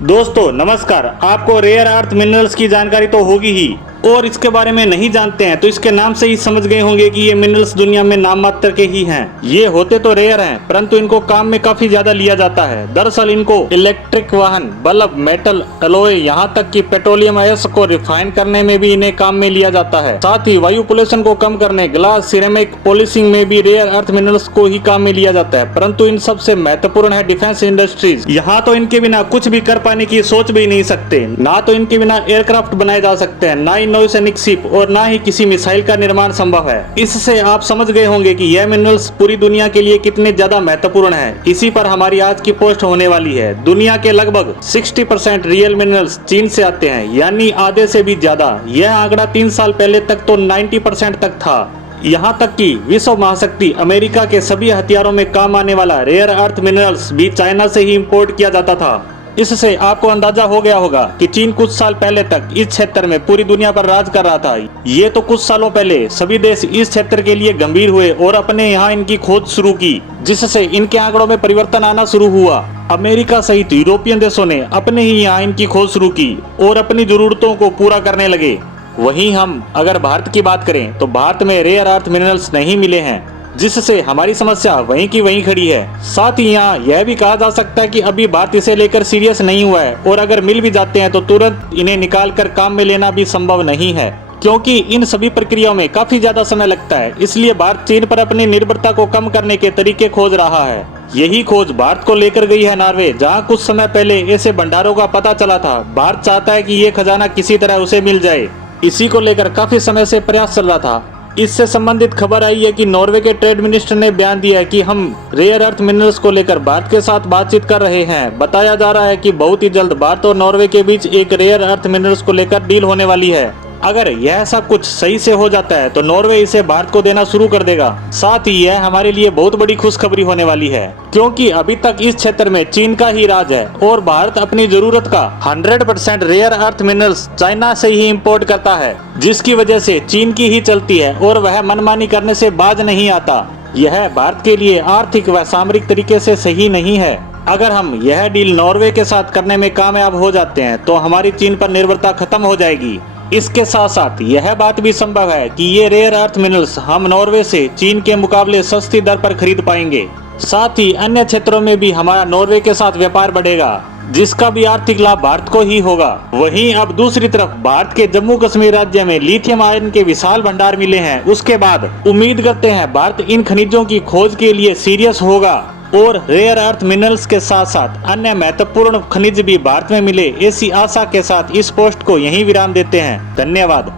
दोस्तों नमस्कार। आपको रेयर अर्थ मिनरल्स की जानकारी तो होगी ही, और इसके बारे में नहीं जानते हैं तो इसके नाम से ही समझ गए होंगे कि ये मिनरल्स दुनिया में नाम मात्र के ही हैं। ये होते तो रेयर हैं, परंतु इनको काम में काफी ज्यादा लिया जाता है। दरअसल इनको इलेक्ट्रिक वाहन, बल्ब, मेटल, एलॉय, यहाँ तक कि पेट्रोलियम अयस्क को रिफाइन करने में भी इन्हें काम में लिया जाता है। साथ ही वायु पोल्यूशन को कम करने, ग्लास, सिरेमिक, पॉलिशिंग में भी रेयर अर्थ मिनरल्स को ही काम में लिया जाता है। परंतु इन सबसे महत्वपूर्ण है डिफेंस इंडस्ट्रीज। यहाँ तो इनके बिना कुछ भी कर पाने की सोच भी नहीं सकते। ना तो इनके बिना एयरक्राफ्ट बनाए जा सकते हैं, ना नौसैनिक शिप, और ना ही किसी मिसाइल का निर्माण संभव है। इससे आप समझ गए होंगे कि यह मिनरल्स पूरी दुनिया के लिए कितने ज्यादा महत्वपूर्ण है। इसी पर हमारी आज की पोस्ट होने वाली है। दुनिया के लगभग 60% रियल मिनरल्स चीन से आते हैं, यानी आधे से भी ज्यादा। यह आंकड़ा 3 साल पहले तक तो 90% तक था। यहाँ तक कि विश्व महाशक्ति अमेरिका के सभी हथियारों में काम आने वाला रेयर अर्थ मिनरल्स भी चाइना से ही इंपोर्ट किया जाता था। इससे आपको अंदाजा हो गया होगा कि चीन कुछ साल पहले तक इस क्षेत्र में पूरी दुनिया पर राज कर रहा था। ये तो कुछ सालों पहले सभी देश इस क्षेत्र के लिए गंभीर हुए और अपने यहाँ इनकी खोज शुरू की, जिससे इनके आंकड़ों में परिवर्तन आना शुरू हुआ। अमेरिका सहित यूरोपियन देशों ने अपने ही यहाँ इनकी खोज शुरू की और अपनी जरूरतों को पूरा करने लगे। वहीं हम अगर भारत की बात करें तो भारत में रेयर अर्थ मिनरल्स नहीं मिले हैं, जिससे हमारी समस्या वहीं की वहीं खड़ी है। साथ ही यहाँ यह भी कहा जा सकता है कि अभी भारत इसे लेकर सीरियस नहीं हुआ है, और अगर मिल भी जाते हैं तो तुरंत इन्हें निकाल कर काम में लेना भी संभव नहीं है, क्योंकि इन सभी प्रक्रियाओं में काफी ज्यादा समय लगता है। इसलिए भारत चीन पर अपनी निर्भरता को कम करने के तरीके खोज रहा है। यही खोज भारत को लेकर गई है नॉर्वे, जहाँ कुछ समय पहले ऐसे भंडारों का पता चला था। भारत चाहता है कि ये खजाना किसी तरह उसे मिल जाए। इसी को लेकर काफी समय से प्रयास चल रहा था। इससे संबंधित खबर आई है कि नॉर्वे के ट्रेड मिनिस्टर ने बयान दिया है कि हम रेयर अर्थ मिनरल्स को लेकर भारत के साथ बातचीत कर रहे हैं। बताया जा रहा है कि बहुत ही जल्द भारत और नॉर्वे के बीच एक रेयर अर्थ मिनरल्स को लेकर डील होने वाली है। अगर यह सब कुछ सही से हो जाता है तो नॉर्वे इसे भारत को देना शुरू कर देगा। साथ ही यह हमारे लिए बहुत बड़ी खुशखबरी होने वाली है, क्योंकि अभी तक इस क्षेत्र में चीन का ही राज है और भारत अपनी जरूरत का 100% रेयर अर्थ मिनरल्स चाइना से ही इंपोर्ट करता है, जिसकी वजह से चीन की ही चलती है और वह मनमानी करने से बाज नहीं आता। यह भारत के लिए आर्थिक व सामरिक तरीके से सही नहीं है। अगर हम यह डील नॉर्वे के साथ करने में कामयाब हो जाते हैं तो हमारी चीन पर निर्भरता खत्म हो जाएगी। इसके साथ साथ यह बात भी संभव है कि ये रेयर अर्थ मिनरल्स हम नॉर्वे से चीन के मुकाबले सस्ती दर पर खरीद पाएंगे। साथ ही अन्य क्षेत्रों में भी हमारा नॉर्वे के साथ व्यापार बढ़ेगा, जिसका भी आर्थिक लाभ भारत को ही होगा। वहीं अब दूसरी तरफ भारत के जम्मू कश्मीर राज्य में लिथियम आयन के विशाल भंडार मिले हैं। उसके बाद उम्मीद करते हैं भारत इन खनिजों की खोज के लिए सीरियस होगा और रेयर अर्थ मिनरल्स के साथ साथ अन्य महत्वपूर्ण खनिज भी भारत में मिले। ऐसी आशा के साथ इस पोस्ट को यहीं विराम देते हैं। धन्यवाद।